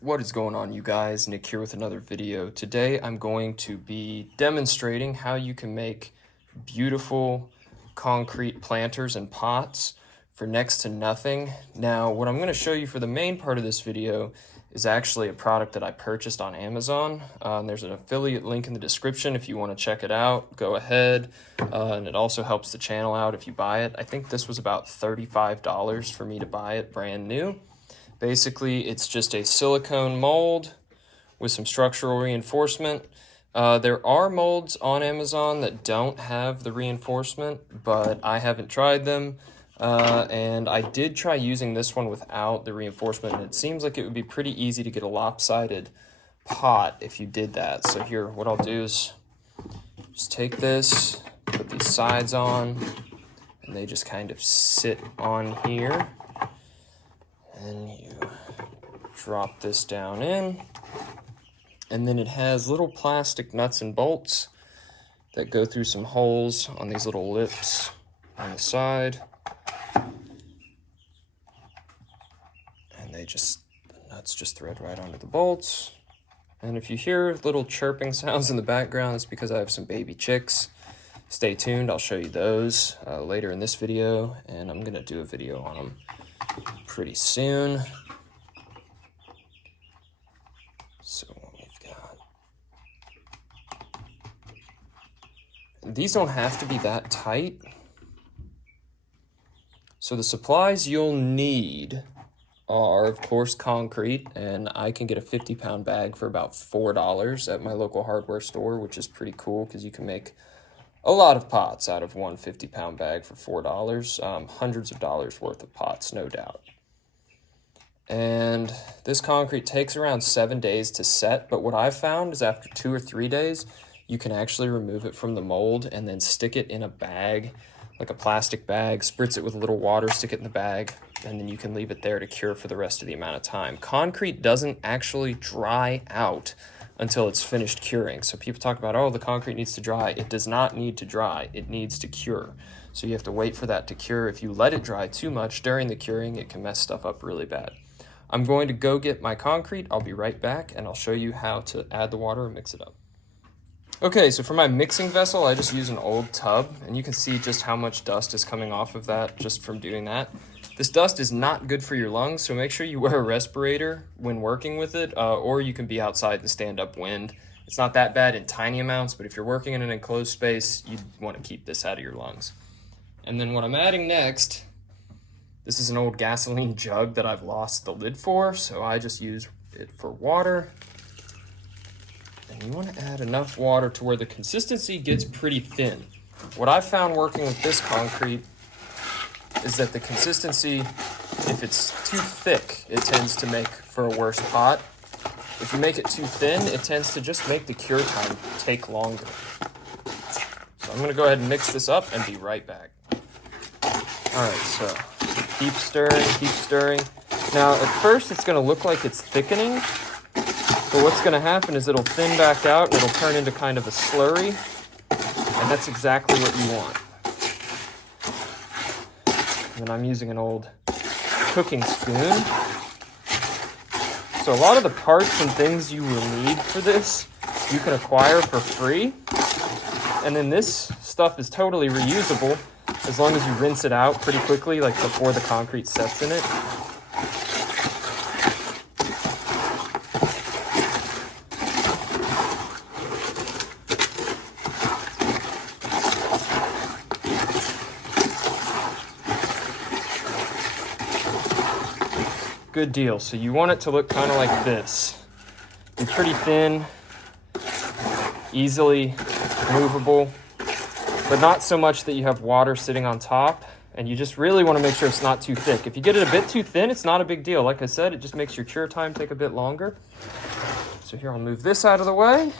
What is going on, you guys? Nick here with another video. Today I'm going to be demonstrating how you can make beautiful concrete planters and pots for next to nothing. Now, what I'm going to show you for the main part of this video is actually a product that I purchased on Amazon. There's an affiliate link in the description if you want to check it out. Go ahead, and it also helps the channel out if you buy it. I think this was about $35 for me to buy it brand new. Basically, it's just a silicone mold with some structural reinforcement. There are molds on Amazon that don't have the reinforcement, but I haven't tried them. And I did try using this one without the reinforcement, and it seems like it would be pretty easy to get a lopsided pot if you did that. So here, what I'll do is just take this, put these sides on, and they just kind of sit on here. And you drop this down in, and then it has little plastic nuts and bolts that go through some holes on these little lips on the side. And the nuts just thread right onto the bolts. And if you hear little chirping sounds in the background, it's because I have some baby chicks. Stay tuned, I'll show you those later in this video, and I'm gonna do a video on them pretty soon. So what we've got, these don't have to be that tight. So the supplies you'll need are, of course, concrete, and I can get a 50-pound bag for about $4 at my local hardware store, which is pretty cool because you can make a lot of pots out of one 50-pound bag for $4. Hundreds of dollars worth of pots, no doubt. And this concrete takes around 7 days to set, but what I've found is after 2 or 3 days, you can actually remove it from the mold and then stick it in a bag, like a plastic bag, spritz it with a little water, stick it in the bag, and then you can leave it there to cure for the rest of the amount of time. Concrete doesn't actually dry out until it's finished curing. So people talk about, oh, the concrete needs to dry. It does not need to dry. It needs to cure. So you have to wait for that to cure. If you let it dry too much during the curing, it can mess stuff up really bad. I'm going to go get my concrete. I'll be right back, and I'll show you how to add the water and mix it up. Okay, so for my mixing vessel, I just use an old tub, and you can see just how much dust is coming off of that just from doing that. This dust is not good for your lungs, so make sure you wear a respirator when working with it, or you can be outside in the stand-up wind. It's not that bad in tiny amounts, but if you're working in an enclosed space, you'd want to keep this out of your lungs. And then what I'm adding next, this is an old gasoline jug that I've lost the lid for, so I just use it for water. And you want to add enough water to where the consistency gets pretty thin. What I've found working with this concrete is that the consistency, if it's too thick, it tends to make for a worse pot. If you make it too thin, it tends to just make the cure time take longer. So I'm going to go ahead and mix this up and be right back. Alright, so keep stirring, keep stirring. Now, at first it's going to look like it's thickening, but what's going to happen is it'll thin back out and it'll turn into kind of a slurry, and that's exactly what you want. And I'm using an old cooking spoon. So a lot of the parts and things you will need for this, you can acquire for free. And then this stuff is totally reusable as long as you rinse it out pretty quickly, like before the concrete sets in it. Good deal. So you want it to look kind of like this. Be pretty thin, easily movable, but not so much that you have water sitting on top, and you just really want to make sure it's not too thick. If you get it a bit too thin, it's not a big deal. Like I said, it just makes your cure time take a bit longer. So here, I'll move this out of the way,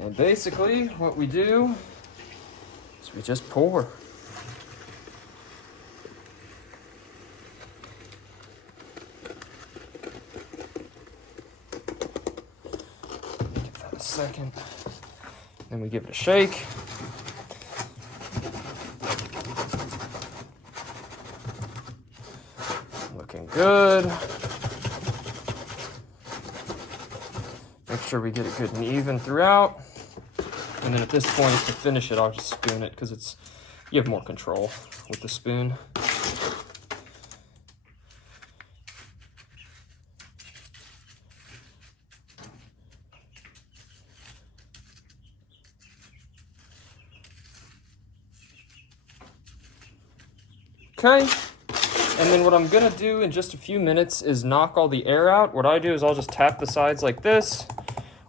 and basically what we do is we just pour. Second, then we give it a shake. Looking good. sure we get it good and even throughout. And then at this point, to finish it, I'll just spoon it because you have more control with the spoon. Okay, and then what I'm gonna do in just a few minutes is knock all the air out. What I do is I'll just tap the sides like this,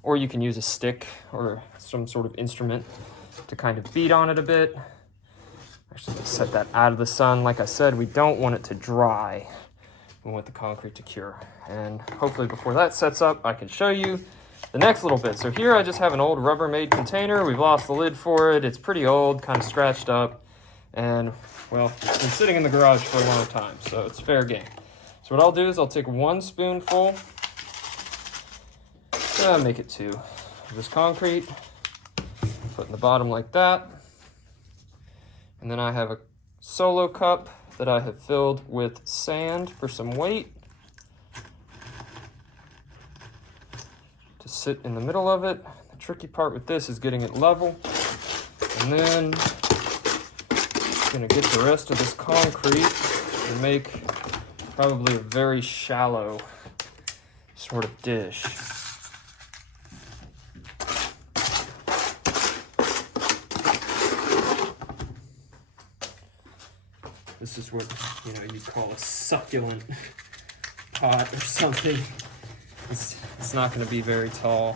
or you can use a stick or some sort of instrument to kind of beat on it a bit. Actually, let's set that out of the sun. Like I said, we don't want it to dry. We want the concrete to cure. And hopefully before that sets up, I can show you the next little bit. So here I just have an old Rubbermaid container. We've lost the lid for it. It's pretty old, kind of scratched up. And well, it's been sitting in the garage for a long time, so it's fair game. So what I'll do is I'll take 1 spoonful, make it 2, of this concrete, put in the bottom like that. And then I have a solo cup that I have filled with sand for some weight to sit in the middle of it. The tricky part with this is getting it level. And then going to get the rest of this concrete and make probably a very shallow sort of dish. This is what, you'd call a succulent pot or something. It's not going to be very tall.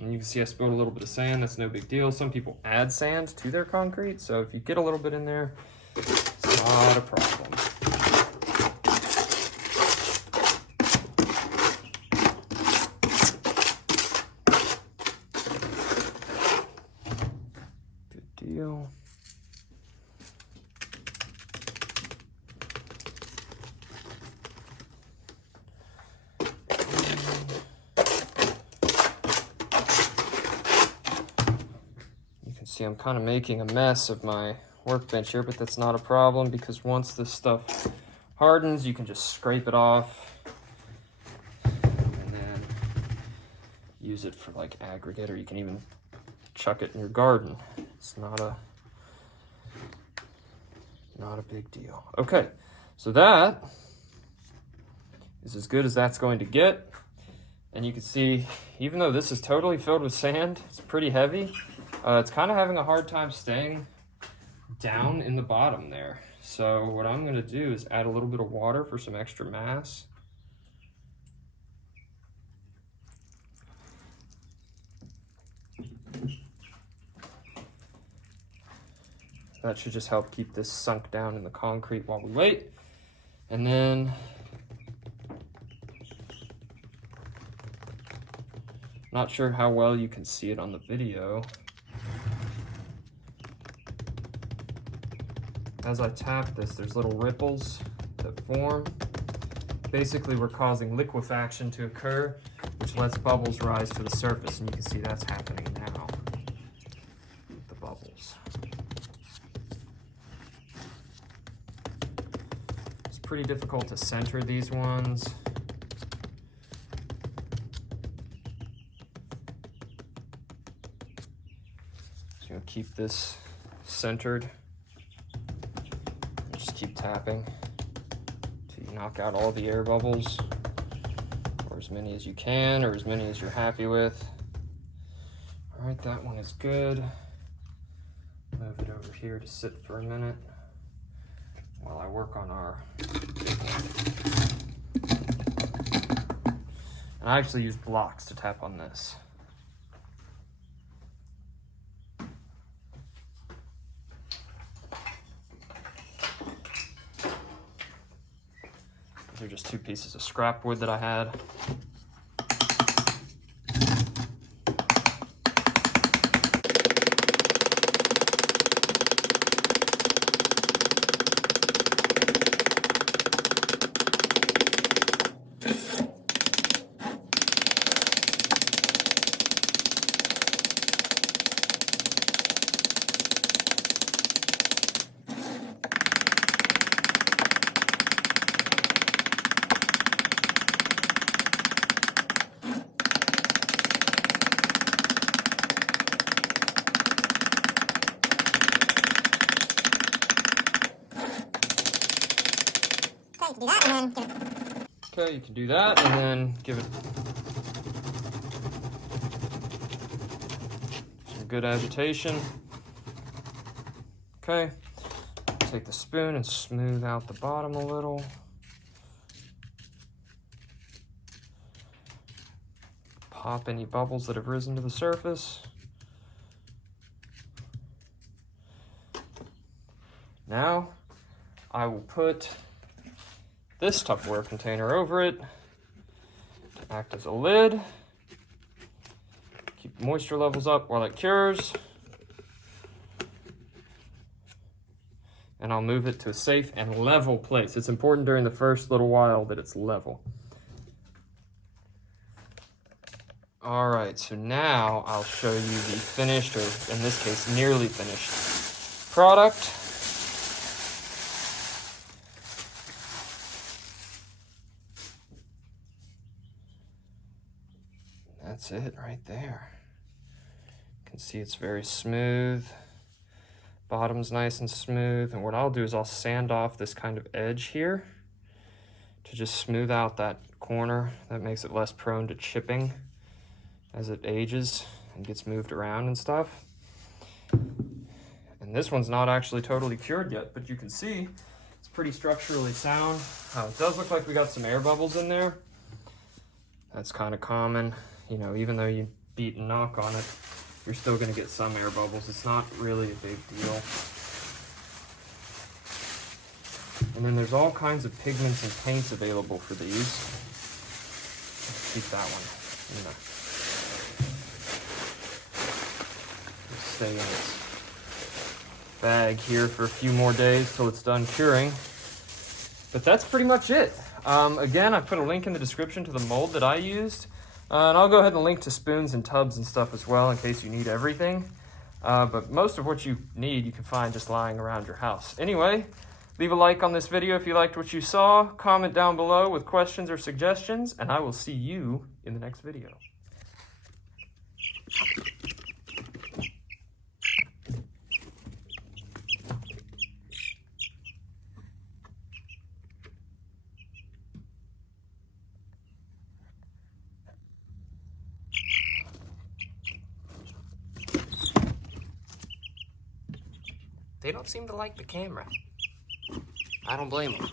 And you can see I spilled a little bit of sand. That's no big deal. Some people add sand to their concrete, so if you get a little bit in there, it's not a problem. Good deal. See, I'm kind of making a mess of my workbench here, but that's not a problem because once this stuff hardens, you can just scrape it off and then use it for like aggregate, or you can even chuck it in your garden. It's not a big deal. Okay, so that is as good as that's going to get. And you can see, even though this is totally filled with sand, it's pretty heavy. It's kind of having a hard time staying down in the bottom there. So what I'm going to do is add a little bit of water for some extra mass. That should just help keep this sunk down in the concrete while we wait. And then not sure how well you can see it on the video. As I tap this, there's little ripples that form. Basically, we're causing liquefaction to occur, which lets bubbles rise to the surface, and you can see that's happening now with the bubbles. It's pretty difficult to center these ones. So you'll keep this centered. Just keep tapping till you knock out all the air bubbles, or as many as you can, or as many as you're happy with. All right, that one is good. Move it over here to sit for a minute while I work on our big one. And I actually use blocks to tap on this. These are just 2 pieces of scrap wood that I had. Okay, you can do that and then give it some good agitation. Okay, take the spoon and smooth out the bottom a little. Pop any bubbles that have risen to the surface. Now, I will put this Tupperware container over it to act as a lid. Keep moisture levels up while it cures. And I'll move it to a safe and level place. It's important during the first little while that it's level. All right, so now I'll show you the finished, or in this case, nearly finished product. That's it right there. You can see it's very smooth. Bottom's nice and smooth. And what I'll do is I'll sand off this kind of edge here to just smooth out that corner. That makes it less prone to chipping as it ages and gets moved around and stuff. And this one's not actually totally cured yet, but you can see it's pretty structurally sound. It does look like we got some air bubbles in there. That's kind of common. You know, even though you beat and knock on it, you're still gonna get some air bubbles. It's not really a big deal. And then there's all kinds of pigments and paints available for these. Let's keep that one in there. Stay in its bag here for a few more days till it's done curing. But that's pretty much it. Again, I put a link in the description to the mold that I used. And I'll go ahead and link to spoons and tubs and stuff as well in case you need everything. But most of what you need you can find just lying around your house. Anyway, leave a like on this video if you liked what you saw. Comment down below with questions or suggestions, and I will see you in the next video. They don't seem to like the camera. I don't blame them.